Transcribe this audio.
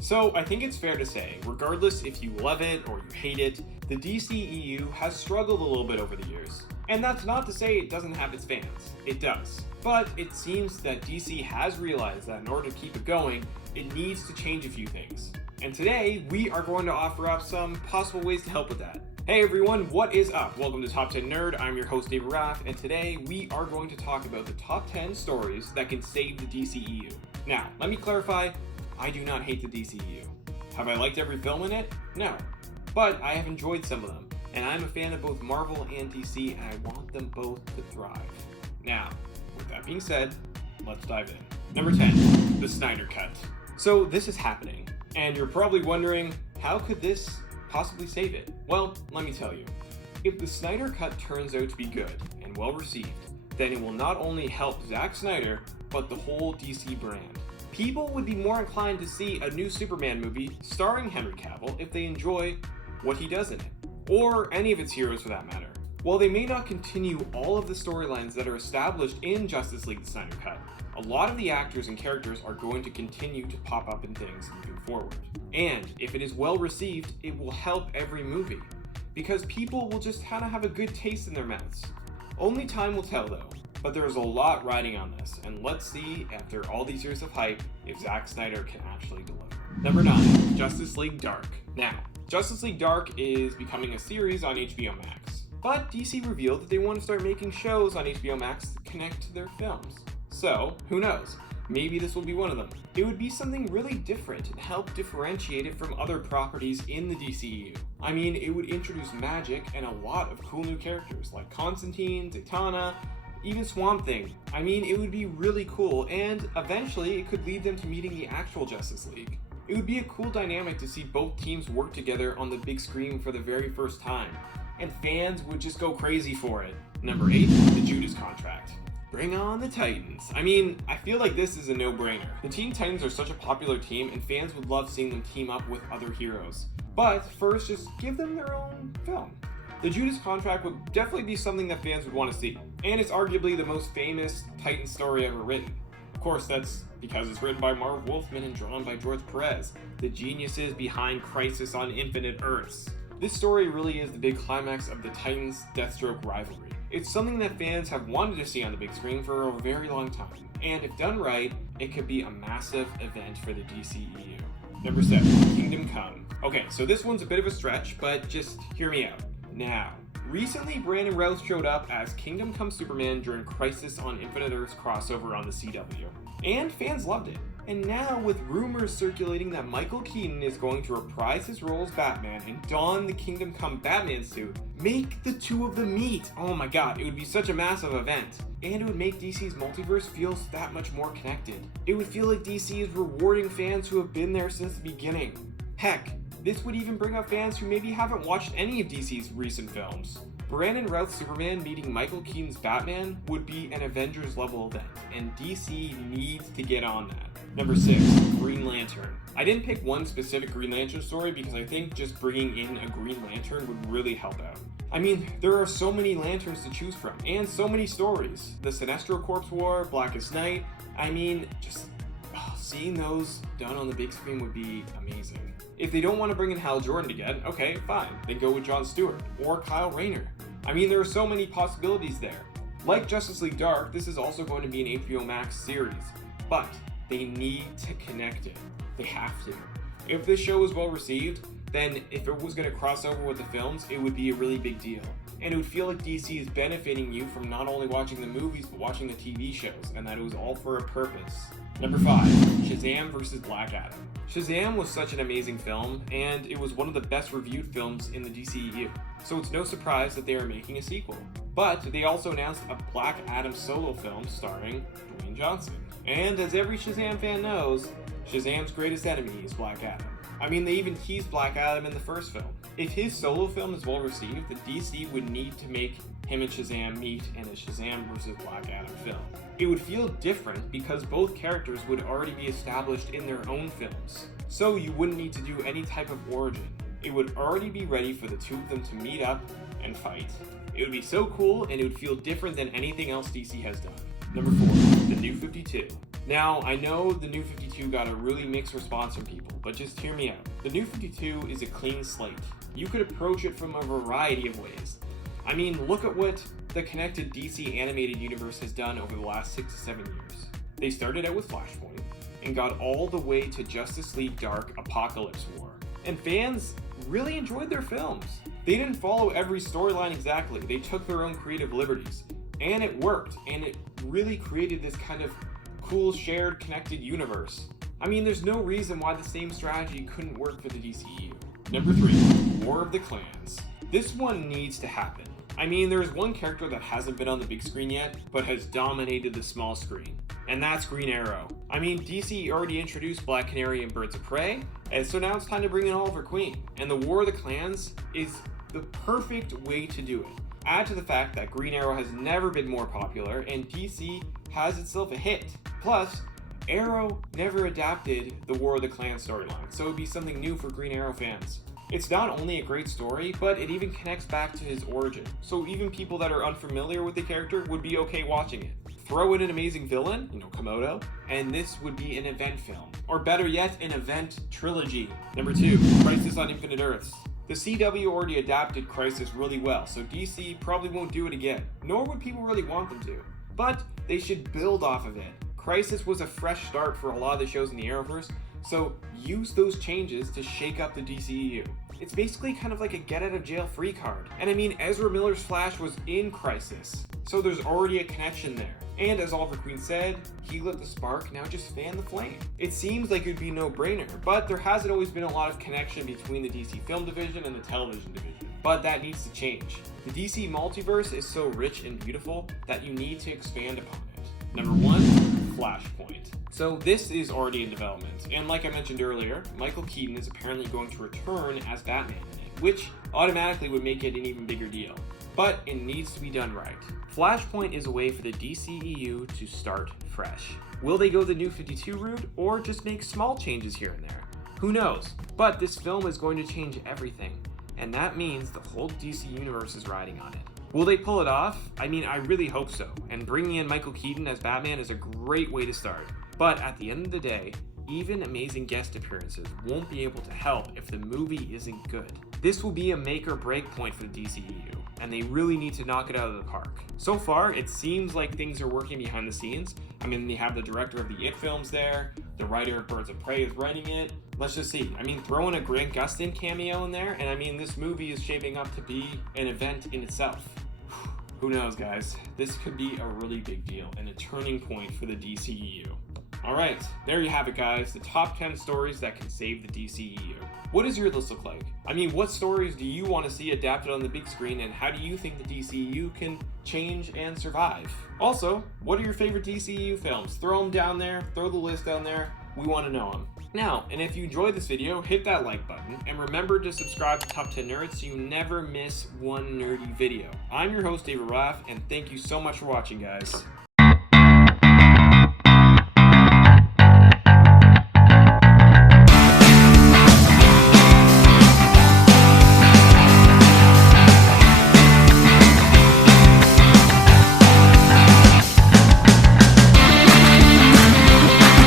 So I think it's fair to say, regardless if you love it or you hate it, the DCEU has struggled a little bit over the years. And that's not to say it doesn't have its fans. It does. But it seems that DC has realized that in order to keep it going, it needs to change a few things. And today, we are going to offer up some possible ways to help with that. Hey everyone, what is up? Welcome to Top 10 Nerd. I'm your host, David Raff, and today we are going to talk about the top 10 stories that can save the DCEU. Now, let me clarify, I do not hate the DCEU. Have I liked every film in it? No. But I have enjoyed some of them, and I'm a fan of both Marvel and DC, and I want them both to thrive. Now, with that being said, let's dive in. Number 10, the Snyder Cut. So this is happening, and you're probably wondering, how could this possibly save it? Well, let me tell you. If the Snyder Cut turns out to be good and well received, then it will not only help Zack Snyder, but the whole DC brand. People would be more inclined to see a new Superman movie starring Henry Cavill if they enjoy what he does in it, or any of its heroes for that matter. While they may not continue all of the storylines that are established in Justice League the Snyder Cut, a lot of the actors and characters are going to continue to pop up in things moving forward. And if it is well received, it will help every movie, because people will just kind of have a good taste in their mouths. Only time will tell though, but there is a lot riding on this, and let's see, after all these years of hype, if Zack Snyder can actually deliver. Number 9, Justice League Dark. Now, Justice League Dark is becoming a series on HBO Max, but DC revealed that they want to start making shows on HBO Max that connect to their films. So, who knows? Maybe this will be one of them. It would be something really different and help differentiate it from other properties in the DCEU. I mean, it would introduce magic and a lot of cool new characters like Constantine, Zatanna, even Swamp Thing. I mean, it would be really cool, and eventually it could lead them to meeting the actual Justice League. It would be a cool dynamic to see both teams work together on the big screen for the very first time, and fans would just go crazy for it. Number 8, the Judas contract. Bring on the Titans. I mean, I feel like this is a no-brainer. The Teen Titans are such a popular team, and fans would love seeing them team up with other heroes. But first, just give them their own film. The Judas contract would definitely be something that fans would want to see, and it's arguably the most famous Titan story ever written. Of course, that's because it's written by Marv Wolfman and drawn by George Perez, the geniuses behind Crisis on Infinite Earths. This story really is the big climax of the Titans-Deathstroke rivalry. It's something that fans have wanted to see on the big screen for a very long time, and if done right, it could be a massive event for the DCEU. Number 7, Kingdom Come. Okay, so this one's a bit of a stretch, but just hear me out. Now, recently Brandon Routh showed up as Kingdom Come Superman during Crisis on Infinite Earths crossover on the CW, and fans loved it. And now, with rumors circulating that Michael Keaton is going to reprise his role as Batman and don the Kingdom Come Batman suit, make the two of them meet. Oh my god, it would be such a massive event. And it would make DC's multiverse feel that much more connected. It would feel like DC is rewarding fans who have been there since the beginning. Heck, this would even bring up fans who maybe haven't watched any of DC's recent films. Brandon Routh's Superman meeting Michael Keaton's Batman would be an Avengers level event, and DC needs to get on that. Number 6, Green Lantern. I didn't pick one specific Green Lantern story because I think just bringing in a Green Lantern would really help out. I mean, there are so many lanterns to choose from, and so many stories. The Sinestro Corps War, Blackest Night, I mean, just seeing those done on the big screen would be amazing. If they don't want to bring in Hal Jordan again, okay, fine, then go with Jon Stewart or Kyle Rayner. I mean, there are so many possibilities there. Like Justice League Dark, this is also going to be an HBO Max series, but they need to connect it. They have to. If this show is well received, then if it was going to cross over with the films, it would be a really big deal. And it would feel like DC is benefiting you from not only watching the movies, but watching the TV shows, and that it was all for a purpose. Number 5, Shazam vs. Black Adam. Shazam was such an amazing film, and it was one of the best reviewed films in the DCEU. So it's no surprise that they are making a sequel. But they also announced a Black Adam solo film starring Dwayne Johnson. And as every Shazam fan knows, Shazam's greatest enemy is Black Adam. I mean, they even teased Black Adam in the first film. If his solo film is well received, then DC would need to make him and Shazam meet in a Shazam vs. Black Adam film. It would feel different because both characters would already be established in their own films. So you wouldn't need to do any type of origin. It would already be ready for the two of them to meet up and fight. It would be so cool, and it would feel different than anything else DC has done. Number 4, the New 52. Now, I know the New 52 got a really mixed response from people, but just hear me out. The New 52 is a clean slate. You could approach it from a variety of ways. I mean, look at what the connected DC animated universe has done over the last 6 to 7 years. They started out with Flashpoint and got all the way to Justice League Dark Apocalypse War. And fans really enjoyed their films. They didn't follow every storyline exactly. They took their own creative liberties. And it worked, and it really created this kind of cool shared connected universe. I mean, there's no reason why the same strategy couldn't work for the DCEU. Number 3, War of the Clans. This one needs to happen. I mean, there's one character that hasn't been on the big screen yet, but has dominated the small screen, and that's Green Arrow. I mean, DC already introduced Black Canary and Birds of Prey, and so now it's time to bring in Oliver Queen, and the War of the Clans is the perfect way to do it. Add to the fact that Green Arrow has never been more popular, and DC has itself a hit. Plus, Arrow never adapted the War of the Clans storyline, so it would be something new for Green Arrow fans. It's not only a great story, but it even connects back to his origin, so even people that are unfamiliar with the character would be okay watching it. Throw in an amazing villain, Komodo, and this would be an event film. Or better yet, an event trilogy. Number 2, Crisis on Infinite Earths. The CW already adapted Crisis really well, so DC probably won't do it again, nor would people really want them to. But they should build off of it. Crisis was a fresh start for a lot of the shows in the Arrowverse, so use those changes to shake up the DCEU. It's basically kind of like a get out of jail free card. And I mean, Ezra Miller's Flash was in Crisis, so there's already a connection there. And as Oliver Queen said, he lit the spark, now just fan the flame. It seems like it would be no brainer, but there hasn't always been a lot of connection between the DC film division and the television division. But that needs to change. The DC multiverse is so rich and beautiful that you need to expand upon it. Number 1, Flashpoint. So this is already in development, and like I mentioned earlier, Michael Keaton is apparently going to return as Batman in it, which automatically would make it an even bigger deal. But it needs to be done right. Flashpoint is a way for the DCEU to start fresh. Will they go the New 52 route, or just make small changes here and there? Who knows? But this film is going to change everything, and that means the whole DC universe is riding on it. Will they pull it off? I mean, I really hope so, and bringing in Michael Keaton as Batman is a great way to start. But at the end of the day, even amazing guest appearances won't be able to help if the movie isn't good. This will be a make or break point for the DCEU, and they really need to knock it out of the park. So far, it seems like things are working behind the scenes. I mean, they have the director of the It films there, the writer of Birds of Prey is writing it. Let's just see. I mean, throw in a Grant Gustin cameo in there, and I mean, this movie is shaping up to be an event in itself. Who knows, guys? This could be a really big deal and a turning point for the DCEU. Alright, there you have it, guys, the top 10 stories that can save the DCEU. What does your list look like? I mean, what stories do you want to see adapted on the big screen, and how do you think the DCEU can change and survive? Also, what are your favorite DCEU films? Throw them down there, throw the list down there, we want to know them. Now, and if you enjoyed this video, hit that like button, and remember to subscribe to Top 10 Nerds so you never miss one nerdy video. I'm your host, David Raff, and thank you so much for watching, guys.